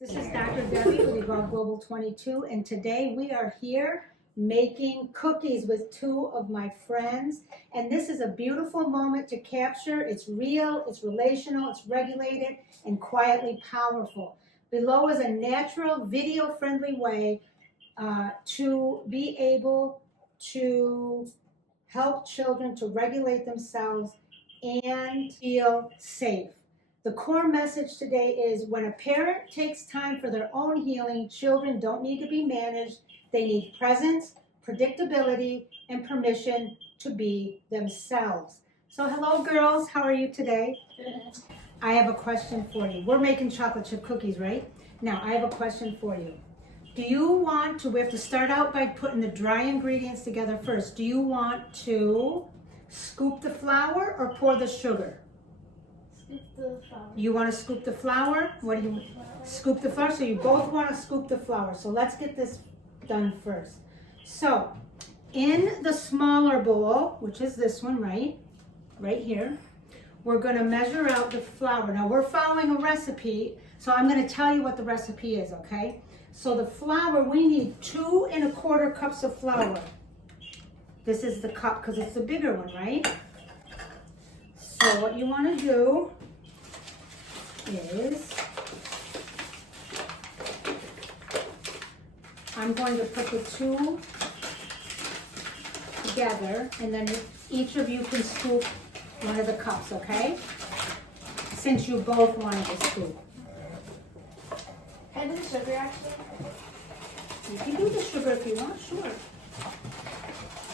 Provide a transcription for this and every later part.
This is Dr. Debbie with Evolve Global 22, and today we are here making cookies with two of my friends. And this is a beautiful moment to capture. It's real, it's relational, it's regulated, and quietly powerful. Below is a natural, video-friendly way to be able to help children to regulate themselves and feel safe. The core message today is when a parent takes time for their own healing, children don't need to be managed. They need presence, predictability, and permission to be themselves. So hello girls, how are you today? Good. I have a question for you. We're making chocolate chip cookies, right? Now I have a question for you. Do you want to, we have to start out by putting the dry ingredients together first. Do you want to scoop the flour or pour the sugar? Scoop the flour. You want to scoop the flour? What do you scoop the flour? So you both want to scoop the flour. So let's get this done first. So in the smaller bowl, which is this one, right here, we're going to measure out the flour. Now we're following a recipe, so I'm going to tell you what the recipe is, okay? So the flour, we need 2 1/4 cups of flour. This is the cup because it's the bigger one, right? So what you want to do is, I'm going to put the 2 together, and then each of you can scoop one of the cups, okay? Since you both wanted to scoop. Can I do the sugar actually? You can do the sugar if you want, sure.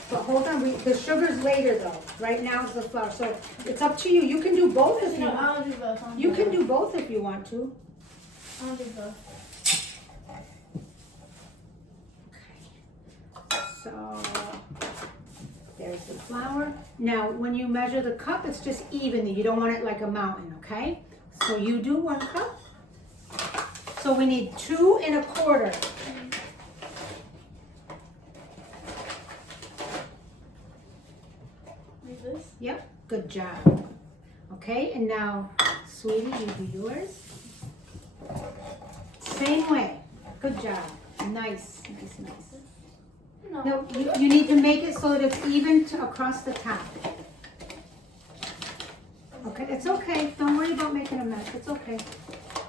But hold on, the sugar's later though. Right now it's the flour, so it's up to you. You can do both if you No, want. I'll do both. You can do both if you want to. I'll do both. Okay. So there's the flour. Now, when you measure the cup, it's just evenly. You don't want it like a mountain, okay? So you do 1 cup. So we need 2 1/4. Like this? Yep, good job. Okay, and now, sweetie, you do yours. Same way. Good job. Nice. No. No, you need to make it so that it's even across the top. Okay, it's okay. Don't worry about making a mess. It's okay.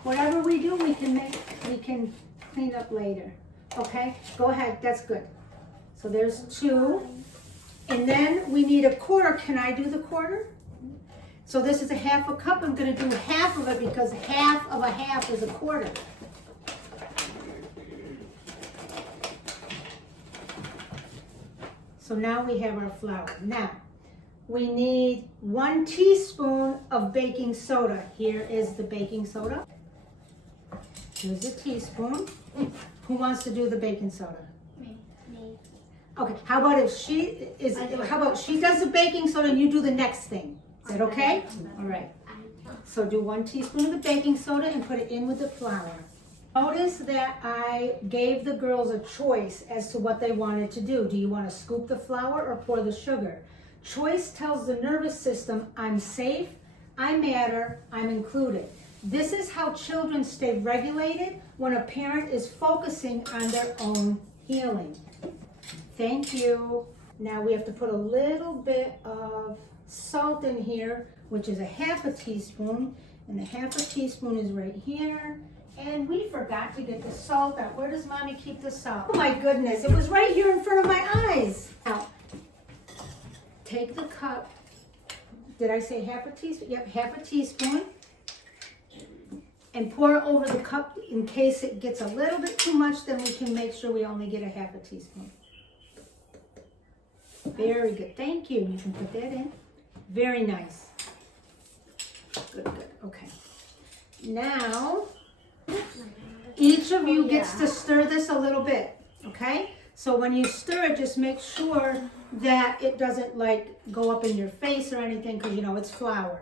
Whatever we do, we can clean up later. Okay, go ahead. That's good. So there's 2. And then we need 1/4. Can I do the 1/4? So this is a 1/2 cup. I'm going to do half of it because half of a half is 1/4. So now we have our flour. Now, we need 1 teaspoon of baking soda. Here is the baking soda. Here's a teaspoon. Who wants to do the baking soda? Me. Okay, how about she does the baking soda and you do the next thing? Is that okay? All right. So do 1 teaspoon of the baking soda and put it in with the flour. Notice that I gave the girls a choice as to what they wanted to do. Do you want to scoop the flour or pour the sugar? Choice tells the nervous system, I'm safe, I matter, I'm included. This is how children stay regulated when a parent is focusing on their own healing. Thank you. Now we have to put a little bit of salt in here, which is a 1/2 teaspoon, and the 1/2 teaspoon is right here. And we forgot to get the salt out. Where does mommy keep the salt? Oh my goodness, it was right here in front of my eyes. Now, take the cup. Did I say 1/2 teaspoon? Yep, 1/2 teaspoon. And pour it over the cup in case it gets a little bit too much, then we can make sure we only get a 1/2 teaspoon. Very good, thank you. You can put that in. Very nice. Good, okay. Now, each of you gets to stir this a little bit, okay? So when you stir it, just make sure that it doesn't like go up in your face or anything because you know it's flour.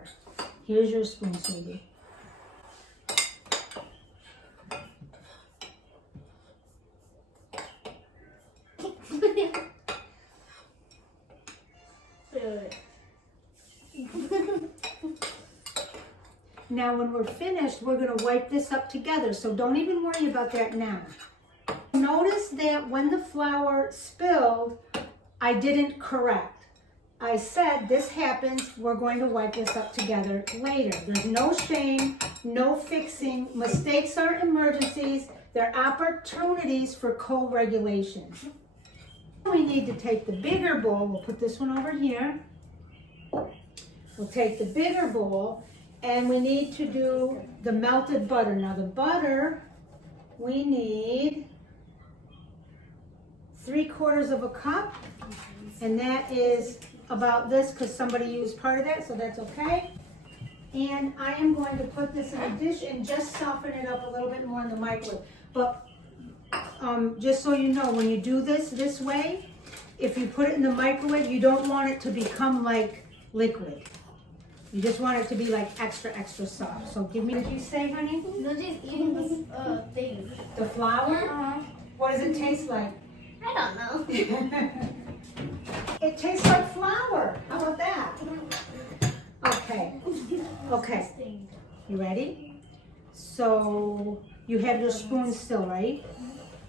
Here's your spoon, sweetie. Now when we're finished, we're gonna wipe this up together, so don't even worry about that now. Notice that when the flour spilled, I didn't correct. I said this happens, we're going to wipe this up together later. There's no shame, no fixing. Mistakes are emergencies. They're opportunities for co-regulation. We need to take the bigger bowl. We'll put this one over here. We'll take the bigger bowl and we need to do the melted butter. Now the butter, we need 3/4 of a cup, and that is about this because somebody used part of that, so that's okay. And I am going to put this in a dish and just soften it up a little bit more in the microwave. But just so you know, when you do this way, if you put it in the microwave, you don't want it to become like liquid. You just want it to be like extra soft. So give me, what did you say, honey? No, just eating this thing. The flour? What does it taste like? I don't know. It tastes like flour. How about that? Okay. You ready? So you have your spoon still, right?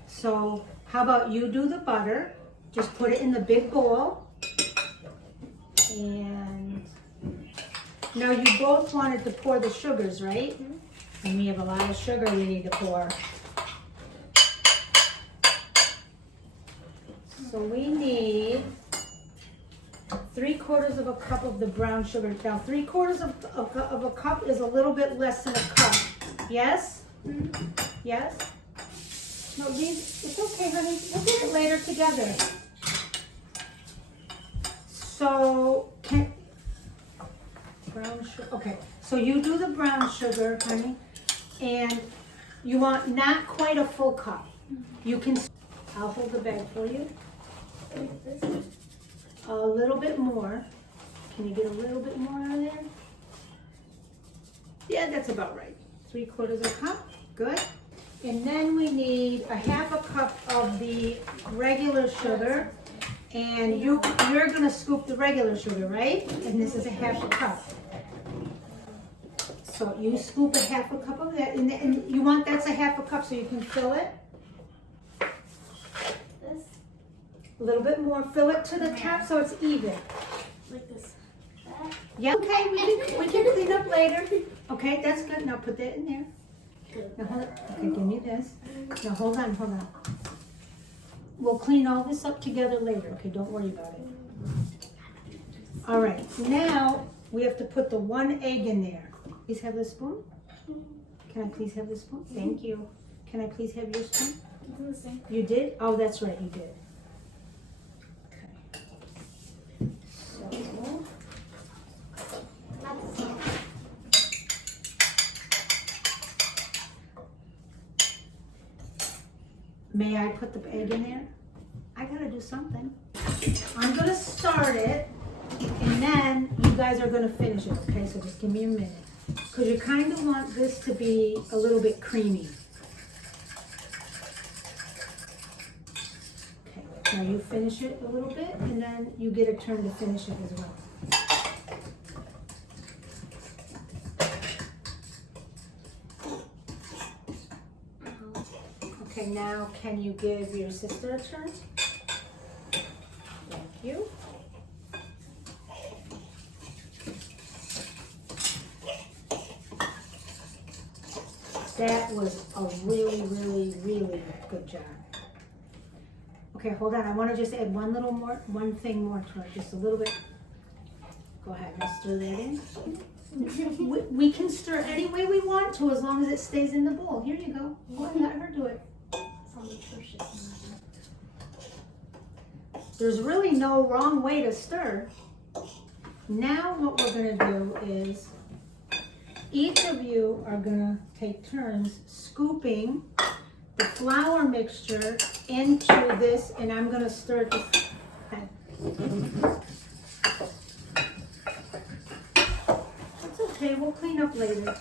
So how about you do the butter? Just put it in the big bowl. And now you both wanted to pour the sugars, right? And we have a lot of sugar we need to pour. So we need 3/4 of a cup of the brown sugar. Now 3/4 of a cup is a little bit less than a cup. Yes? Yes? No, it's okay, honey. We'll do it later together. So, brown sugar. Okay, so you do the brown sugar, honey, and you want not quite a full cup. You can, I'll hold the bag for you. A little bit more. Can you get a little bit more out of there? Yeah, that's about right. 3/4 of a cup. Good. And then we need a 1/2 cup of the regular sugar. And you're gonna scoop the regular sugar, right? And this is a 1/2 cup. So you scoop a 1/2 cup of that, and you want that's a 1/2 cup so you can fill it. This? A little bit more. Fill it to the top so it's even. Like this. That? Yeah. Okay, we can clean up later. Okay, that's good. Now put that in there. Now hold it. Okay, give me this. Now hold on. We'll clean all this up together later. Okay, don't worry about it. All right. Now we have to put the 1 egg in there. Please have the spoon. Can I please have the spoon? Thank you. Can I please have your spoon? You did? Oh, that's right. You did. Okay. So. May I put the egg in there? I gotta do something. I'm gonna start it, and then you guys are gonna finish it, okay? So just give me a minute. Because you kind of want this to be a little bit creamy. Okay, now you finish it a little bit, and then you get a turn to finish it as well. Okay, now can you give your sister a turn? Thank you. That was a really good job. Okay, hold on. I want to just add one thing more to it, just a little bit. Go ahead and stir that in. We can stir any way we want to as long as it stays in the bowl. Here you go. Go ahead, let her do it. There's really no wrong way to stir. Now what we're going to do is each of you are going to take turns scooping the flour mixture into this, and I'm going to stir it. That's okay, we'll clean up later.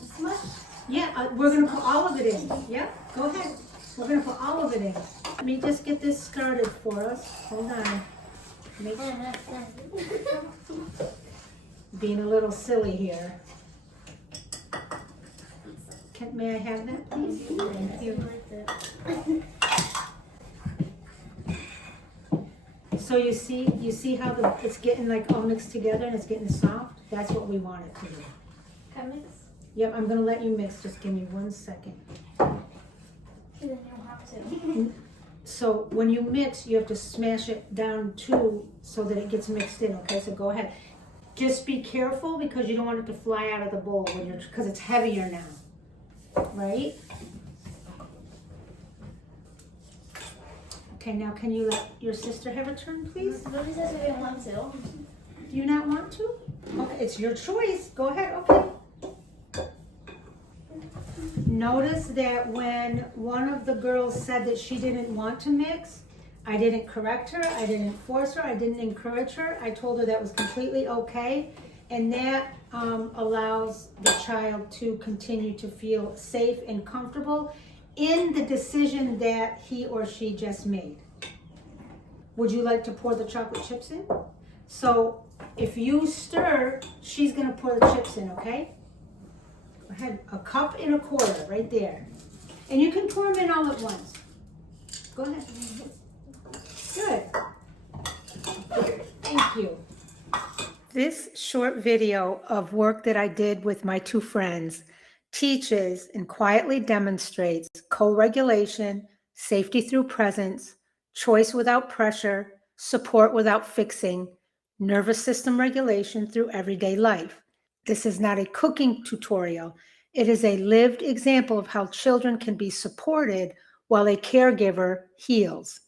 This much? Yeah, we're going to put all of it in. Yeah, go ahead. We're going to put all of it in. Let me just get this started for us. Hold on. Make being a little silly here. May I have that, please? Thank you. So you see how it's getting like all mixed together and it's getting soft? That's what we want it to do. Can I mix? Yep, I'm gonna let you mix. Just give me 1 second. Then you'll have to. So when you mix, you have to smash it down too so that it gets mixed in, okay? So go ahead. Just be careful because you don't want it to fly out of the bowl because it's heavier now, right? Okay, now can you let your sister have a turn, please? But it says we don't want to. Do you not want to? Okay, it's your choice. Go ahead, okay. Notice that when one of the girls said that she didn't want to mix, I didn't correct her, I didn't force her, I didn't encourage her. I told her that was completely okay, and that allows the child to continue to feel safe and comfortable in the decision that he or she just made. Would you like to pour the chocolate chips in? So if you stir, she's gonna pour the chips in, okay? Go ahead, 1.25 cups right there. And you can pour them in all at once. Go ahead. Good. Thank you. This short video of work that I did with my 2 friends teaches and quietly demonstrates co-regulation, safety through presence, choice without pressure, support without fixing, nervous system regulation through everyday life. This is not a cooking tutorial. It is a lived example of how children can be supported while a caregiver heals.